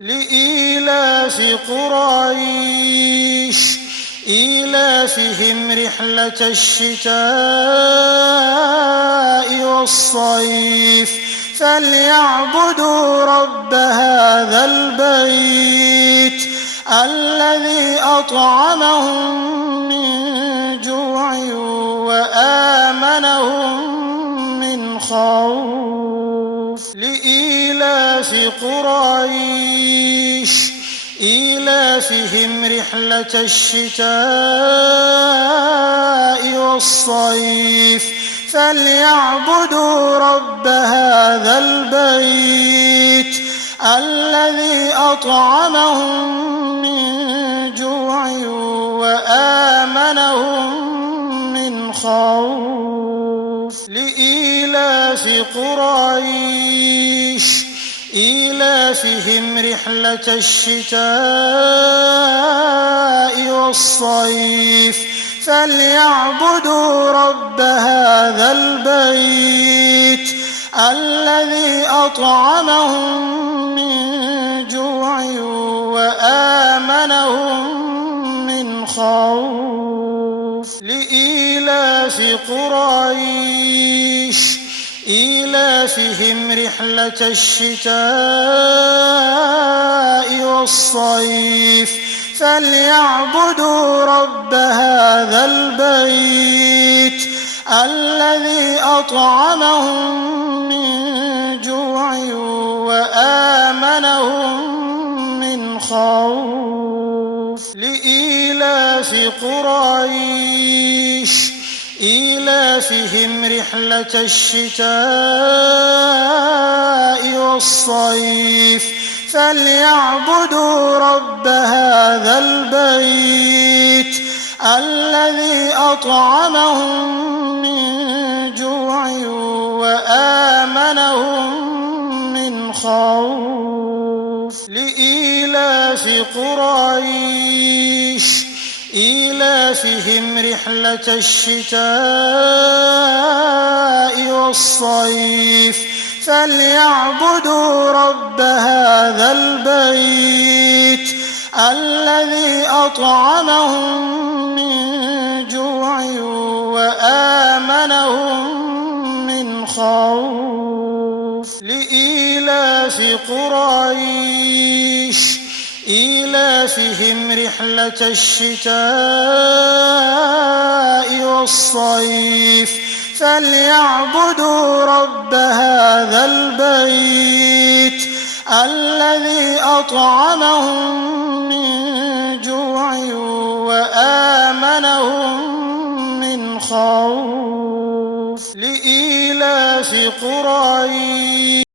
لإيلاف قريش إيلافهم رحلة الشتاء والصيف فليعبدوا رب هذا البيت الذي أطعمهم من جوع وآمنهم من خوف لإيلاف قريش إيلافهم رحلة الشتاء والصيف فليعبدوا رب هذا البيت الذي أطعمهم من جوع وآمنهم من خوف لإيلاف قريش إيلافهم رحلة الشتاء والصيف فليعبدوا رب هذا البيت الذي أطعمهم من جوع وآمنهم من خوف لإيلاف قريش إيلافهم رحلة الشتاء والصيف فليعبدوا رب هذا البيت الذي أطعمهم من جوع وآمنهم من خوف لإيلاف قريش إيلافهم رحلة الشتاء والصيف فليعبدوا رب هذا البيت الذي أطعمهم من جوع وآمنهم من خوف لإيلاف قريش إيلافهم رحلة الشتاء والصيف فليعبدوا رب هذا البيت الذي أطعمهم من جوع وآمنهم من خوف لإيلاف قريش إيلافهم رحلة الشتاء والصيف فليعبدوا رب هذا البيت الذي أطعمهم من جوع وآمنهم من خوف لإيلاف قريش